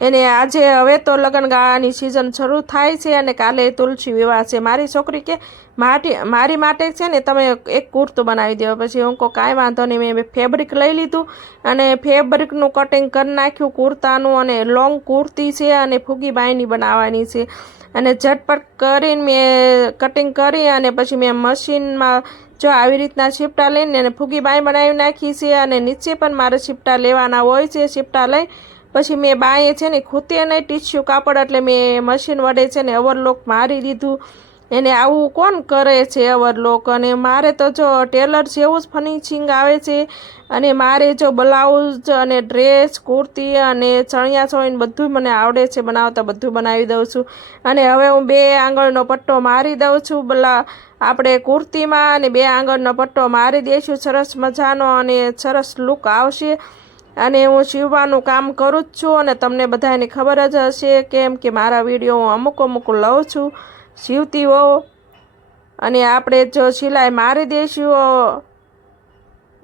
એને આજે હવે તો લગ્નગાળાની સિઝન શરૂ થાય છે અને કાલે તુલસી વિવાહ છે। મારી છોકરી કે મારી માટે છે ને તમે એક કુર્તું બનાવી દો। પછી હું કહું કાંઈ વાંધો નહીં। મેં ફેબ્રિક લઈ લીધું અને ફેબ્રિકનું કટિંગ કરી નાખ્યું કુર્તાનું, અને લોંગ કુર્તી છે અને ફૂગી બાંયની બનાવવાની છે। અને ઝટપટ કરીને મેં કટિંગ કરી અને પછી મેં મશીનમાં જો આવી રીતના છીપટા લઈને અને ફૂગી બાંય બનાવી નાખી છે। અને નીચે પણ મારે છીપટા લેવાના હોય છે। છીપટા લઈ પછી મેં બાંયે છે ને ખૂતે નહીં ટીશ્યુ કાપડ, એટલે મેં મશીન વડે છે ને ઓવરલોક મારી દીધું। એને આવું કોણ કરે છે ઓવરલોક? અને મારે તો જો ટેલર જેવું જ ફિનિશિંગ આવે છે। અને મારે જો બ્લાઉઝ અને ડ્રેસ, કુર્તી અને ચણિયા ચોળીને બધું મને આવડે છે બનાવતા, બધું બનાવી દઉં છું। અને હવે હું 2 આંગળનો પટ્ટો મારી દઉં છું આપણે કુર્તીમાં, અને 2 આંગળનો પટ્ટો મારી દઈશું સરસ મજાનો, અને સરસ લુક આવશે। અને હું સીવવાનું કામ કરું જ છું, અને તમને બધાને ખબર જ હશે કેમ કે મારા વિડીયો હું અમુક લઉં છું સીવતી હોઉં। અને આપણે જો સિલાઈ મારી દઈશું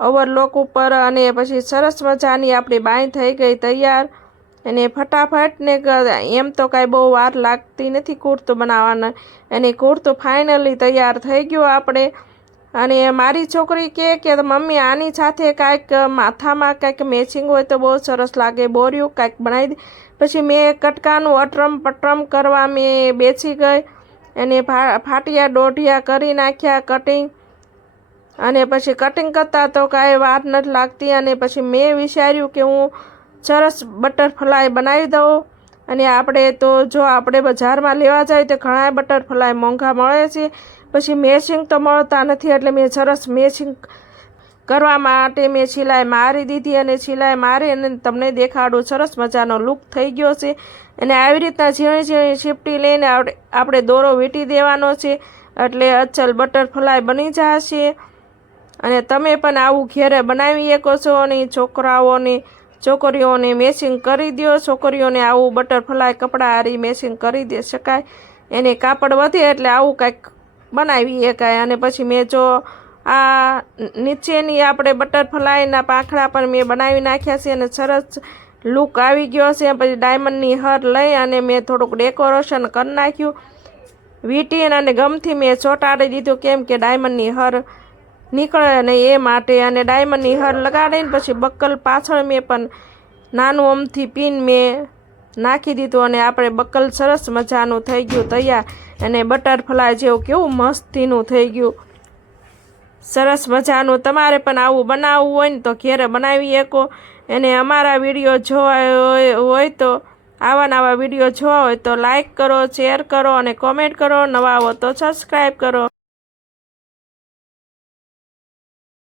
ઓવરલોક ઉપર, અને પછી સરસ મજાની આપણી બાંય થઈ ગઈ તૈયાર। અને ફટાફટ ને એમ તો કાંઈ બહુ વાર લાગતી નથી કુર્તું બનાવવાના, અને કુર્તું ફાઇનલી તૈયાર થઈ ગયું આપણે। અને મારી છોકરી કે મમ્મી આની સાથે કાંઈક માથામાં કાંઈક મેચિંગ હોય તો બહુ સરસ લાગે, બોર્યું કાંઈક બનાવી દે। પછી મેં કટકાનું અટરમ પટરમ કરવા મેં બેસી ગઈ, અને ફાટિયા દોઢિયા કરી નાખ્યા કટિંગ। અને પછી કટિંગ કરતાં તો કાંઈ વાર નથી લાગતી। અને પછી મેં વિચાર્યું કે હું સરસ બટરફ્લાય બનાવી દઉં। અને આપણે તો જો આપણે બજારમાં લેવા જાય તો ઘણા બટરફ્લાય મોંઘા મળે છે, પછી મેચિંગ તો મળતા નથી, એટલે મેં સરસ મેચિંગ કરવા માટે મેં સિલાઈ મારી દીધી। અને સિલાઈ મારી અને તમને દેખાડું સરસ મજાનો લુક થઈ ગયો છે। અને આવી રીતના ઝીણી છીપટી લઈને આપણે દોરો વીંટી દેવાનો છે, એટલે અચલ બટરફ્લાય બની જશે। અને તમે પણ આવું ઘેરે બનાવી શકો છો, અને છોકરીઓને મેચિંગ કરી દો। છોકરીઓને આવું બટરફ્લાય કપડાં હારી મેચિંગ કરી દે શકાય, એને કાપડ વધે એટલે આવું કાંઈક બનાવી શકાય। અને પછી મેં જો આ નીચેની આપણે બટરફ્લાયના પાંખડા પણ મેં બનાવી નાખ્યા છે, અને સરસ લુક આવી ગયો છે। પછી ડાયમંડની હાર લઈ અને મેં થોડુંક ડેકોરેશન કરી નાખ્યું વીંટી, અને ગમથી મેં ચોંટાડી દીધું કેમ કે ડાયમંડની હાર નીકળે ને એ માટે। અને ડાયમંડની હાર લગાડીને પછી બક્કલ પાછળ મેં પણ નાનું અમથી પિન મેં નાખી દીધું, અને આપણે બક્કલ સરસ મજાનું થઈ ગયું તૈયાર। અને બટરફ્લાય જેવું કેવું મસ્તીનું થઈ ગયું સરસ મજાનું। તમારે પણ આવું બનાવવું હોય ને તો ઘેરે બનાવી શકો। અને અમારા વિડીયો જોવા હોય તો આવા વિડીયો જોવા હોય તો લાઈક કરો, શેર કરો અને કોમેન્ટ કરો, નવા હો તો સબસ્ક્રાઈબ કરો।